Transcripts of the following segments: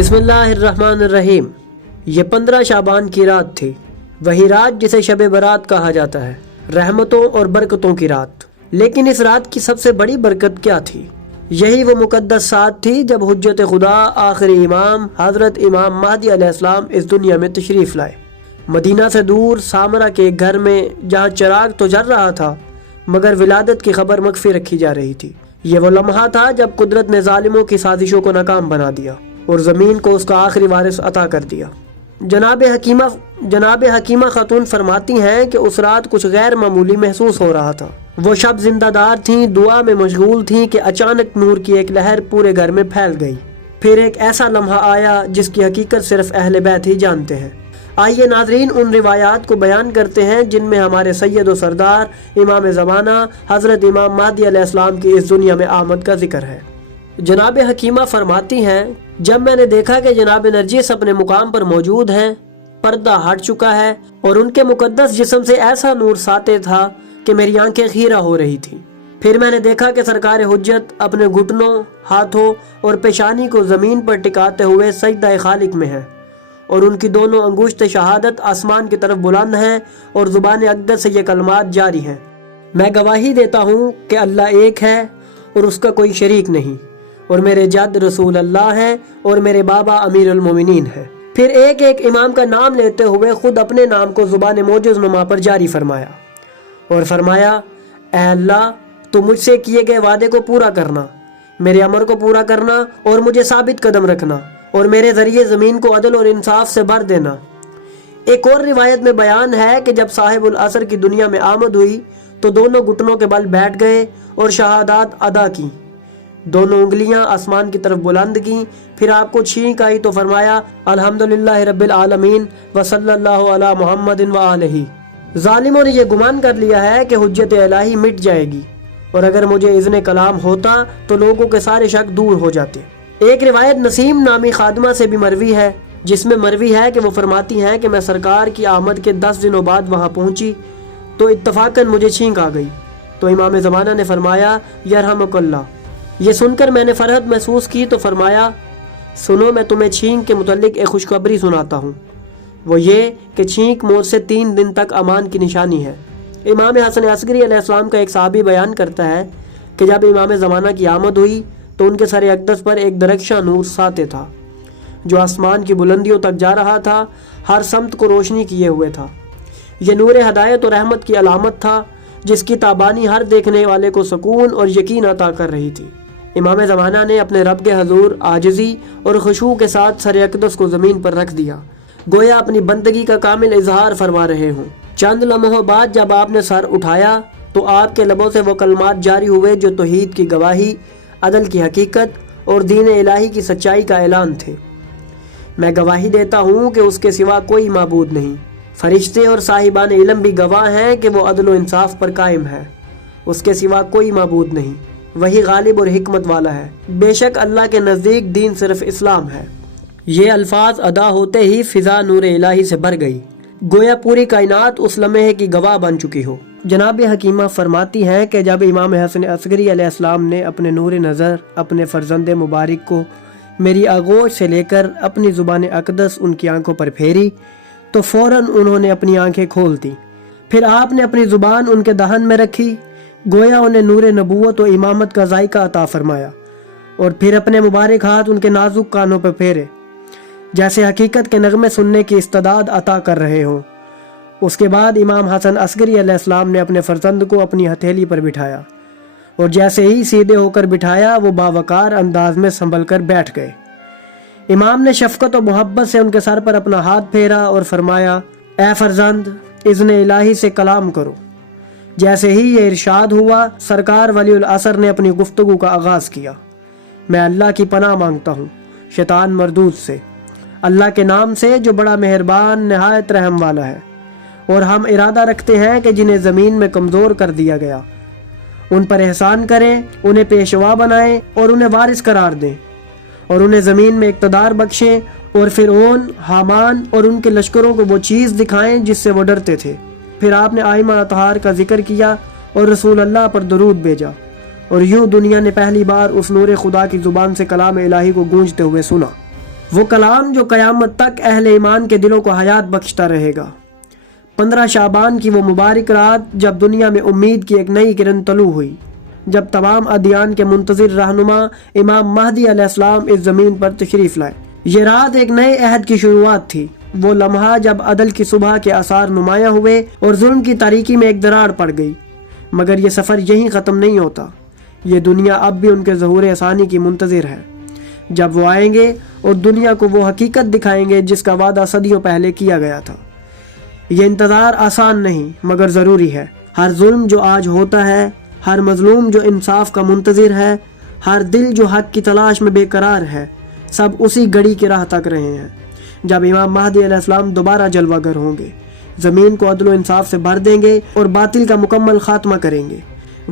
بسم اللہ الرحمن الرحیم۔ یہ 15 شعبان کی رات تھی، وہی رات جسے شب برات کہا جاتا ہے، رحمتوں اور برکتوں کی رات۔ لیکن اس رات کی سب سے بڑی برکت کیا تھی؟ یہی وہ مقدس ساعت تھی جب حجت خدا آخری امام حضرت امام مہدی علیہ السلام اس دنیا میں تشریف لائے۔ مدینہ سے دور سامرہ کے ایک گھر میں جہاں چراغ تو جل رہا تھا مگر ولادت کی خبر مخفی رکھی جا رہی تھی۔ یہ وہ لمحہ تھا جب قدرت نے ظالموں کی سازشوں کو ناکام بنا دیا اور زمین کو اس کا آخری وارث عطا کر دیا۔ جناب حکیمہ خاتون فرماتی ہیں کہ اس رات کچھ غیر معمولی محسوس ہو رہا تھا۔ وہ شب زندہ دار تھیں، دعا میں مشغول تھیں کہ اچانک نور کی ایک لہر پورے گھر میں پھیل گئی۔ پھر ایک ایسا لمحہ آیا جس کی حقیقت صرف اہل بیت ہی جانتے ہیں۔ آئیے ناظرین ان روایات کو بیان کرتے ہیں جن میں ہمارے سید و سردار امام زمانہ حضرت امام مہدی علیہ السلام کی اس دنیا میں آمد کا ذکر ہے۔ جناب حکیمہ فرماتی ہیں، جب میں نے دیکھا کہ جناب نرجس اپنے مقام پر موجود ہیں، پردہ ہٹ چکا ہے اور ان کے مقدس جسم سے ایسا نور ساطع تھا کہ میری آنکھیں خیرہ ہو رہی تھیں۔ پھر میں نے دیکھا کہ سرکار حجت اپنے گھٹنوں، ہاتھوں اور پیشانی کو زمین پر ٹکاتے ہوئے سجدہ خالق میں ہیں اور ان کی دونوں انگشت شہادت آسمان کی طرف بلند ہیں اور زبان اقدس سے یہ کلمات جاری ہیں، میں گواہی دیتا ہوں کہ اللہ ایک ہے اور اس کا کوئی شریک نہیں، اور میرے جد رسول اللہ ہیں اور میرے بابا امیر المومنین ہیں۔ پھر ایک ایک امام کا نام لیتے ہوئے خود اپنے نام کو زبان موجز نما پر جاری فرمایا اور فرمایا، اے اللہ تو مجھ سے کیے گئے وعدے کو پورا کرنا، میرے امر کو پورا کرنا اور مجھے ثابت قدم رکھنا اور میرے ذریعے زمین کو عدل اور انصاف سے بھر دینا۔ ایک اور روایت میں بیان ہے کہ جب صاحب العصر کی دنیا میں آمد ہوئی تو دونوں گھٹنوں کے بل بیٹھ گئے اور شہادات ادا کی، دونوں انگلیاں آسمان کی طرف بلند کیں۔ پھر آپ کو چھینک آئی تو فرمایا، الحمدللہ رب العالمین وصلی اللہ علی محمد وآلہ۔ ظالموں نے یہ گمان کر لیا ہے کہ حجت الہی مٹ جائے گی، اور اگر مجھے اذن کلام ہوتا تو لوگوں کے سارے شک دور ہو جاتے۔ ایک روایت نسیم نامی خادمہ سے بھی مروی ہے، جس میں مروی ہے کہ وہ فرماتی ہیں کہ میں سرکار کی آمد کے 10 دنوں بعد وہاں پہنچی تو اتفاقاً مجھے چھینک آ گئی، تو امام زمانہ نے فرمایا، یرحمک اللہ۔ یہ سن کر میں نے فرحت محسوس کی تو فرمایا، سنو میں تمہیں چھینک کے متعلق ایک خوشخبری سناتا ہوں، وہ یہ کہ چھینک موت سے 3 دن تک امان کی نشانی ہے۔ امام حسن عسکری علیہ السلام کا ایک صحابی بیان کرتا ہے کہ جب امام زمانہ کی آمد ہوئی تو ان کے سر اقدس پر ایک درخشاں نور ساطع تھا جو آسمان کی بلندیوں تک جا رہا تھا، ہر سمت کو روشنی کیے ہوئے تھا۔ یہ نور ہدایت اور رحمت کی علامت تھا جس کی تابانی ہر دیکھنے والے کو سکون اور یقین عطا کر رہی تھی۔ امام زمانہ نے اپنے رب کے حضور عاجزی اور خشوع کے ساتھ سر اقدس کو زمین پر رکھ دیا، گویا اپنی بندگی کا کامل اظہار فرما رہے ہوں۔ چند لمحوں بعد جب آپ نے سر اٹھایا تو آپ کے لبوں سے وہ کلمات جاری ہوئے جو توحید کی گواہی، عدل کی حقیقت اور دین الہی کی سچائی کا اعلان تھے۔ میں گواہی دیتا ہوں کہ اس کے سوا کوئی معبود نہیں، فرشتے اور صاحبان علم بھی گواہ ہیں کہ وہ عدل و انصاف پر قائم ہے، اس کے سوا کوئی معبود نہیں، وہی غالب اور حکمت والا ہے، بے شک اللہ کے نزدیک دین صرف اسلام ہے۔ یہ الفاظ ادا ہوتے ہی فضا نور الہی سے بھر گئی، گویا پوری کائنات اس لمحے کی گواہ بن چکی ہو۔ جناب حکیمہ فرماتی ہیں کہ جب امام حسن عسکری علیہ السلام نے اپنے نور نظر اپنے فرزند مبارک کو میری آغوش سے لے کر اپنی زبان اقدس ان کی آنکھوں پر پھیری تو فوراً انہوں نے اپنی آنکھیں کھول دیں۔ پھر آپ نے اپنی زبان ان کے دہن میں رکھی، گویا انہیں نور نبوت و امامت کا ذائقہ عطا فرمایا، اور پھر اپنے مبارک ہاتھ ان کے نازک کانوں پر پھیرے جیسے حقیقت کے نغمے سننے کی استعداد عطا کر رہے ہوں۔ اس کے بعد امام حسن عسکری علیہ السلام نے اپنے فرزند کو اپنی ہتھیلی پر بٹھایا، اور جیسے ہی سیدھے ہو کر بٹھایا وہ باوقار انداز میں سنبھل کر بیٹھ گئے۔ امام نے شفقت و محبت سے ان کے سر پر اپنا ہاتھ پھیرا اور فرمایا، اے فرزند اذن الہی سے کلام کرو۔ جیسے ہی یہ ارشاد ہوا سرکار ولی العصر نے اپنی گفتگو کا آغاز کیا، میں اللہ کی پناہ مانگتا ہوں شیطان مردود سے، اللہ کے نام سے جو بڑا مہربان نہایت رحم والا ہے، اور ہم ارادہ رکھتے ہیں کہ جنہیں زمین میں کمزور کر دیا گیا ان پر احسان کریں، انہیں پیشوا بنائیں اور انہیں وارث قرار دیں، اور انہیں زمین میں اقتدار بخشیں، اور فرعون، حامان اور ان کے لشکروں کو وہ چیز دکھائیں جس سے وہ ڈرتے تھے۔ پھر آپ نے آئمہ اطہار کا ذکر کیا اور رسول اللہ پر درود بھیجا، اور یوں دنیا نے پہلی بار اس نور خدا کی زبان سے کلام الہی کو گونجتے ہوئے سنا۔ وہ کلام جو قیامت تک اہل ایمان کے دلوں کو حیات بخشتا رہے گا۔ 15 شعبان کی وہ مبارک رات جب دنیا میں امید کی ایک نئی کرن طلوع ہوئی، جب تمام ادیان کے منتظر رہنما امام مہدی علیہ السلام اس زمین پر تشریف لائے۔ یہ رات ایک نئے عہد کی شروعات تھی، وہ لمحہ جب عدل کی صبح کے آثار نمایاں ہوئے اور ظلم کی تاریکی میں ایک دراڑ پڑ گئی۔ مگر یہ سفر یہیں ختم نہیں ہوتا، یہ دنیا اب بھی ان کے ظہور ثانی کی منتظر ہے، جب وہ آئیں گے اور دنیا کو وہ حقیقت دکھائیں گے جس کا وعدہ صدیوں پہلے کیا گیا تھا۔ یہ انتظار آسان نہیں مگر ضروری ہے۔ ہر ظلم جو آج ہوتا ہے، ہر مظلوم جو انصاف کا منتظر ہے، ہر دل جو حق کی تلاش میں بے قرار ہے، سب اسی گھڑی کی راہ تک رہے ہیں جب امام مہدی علیہ السلام دوبارہ جلوہ گر ہوں گے، زمین کو عدل و انصاف سے بھر دیں گے اور باطل کا مکمل خاتمہ کریں گے۔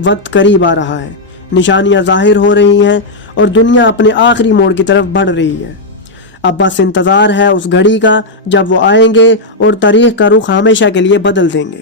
وقت قریب آ رہا ہے، نشانیاں ظاہر ہو رہی ہیں اور دنیا اپنے آخری موڑ کی طرف بڑھ رہی ہے۔ اب بس انتظار ہے اس گھڑی کا جب وہ آئیں گے اور تاریخ کا رخ ہمیشہ کے لیے بدل دیں گے۔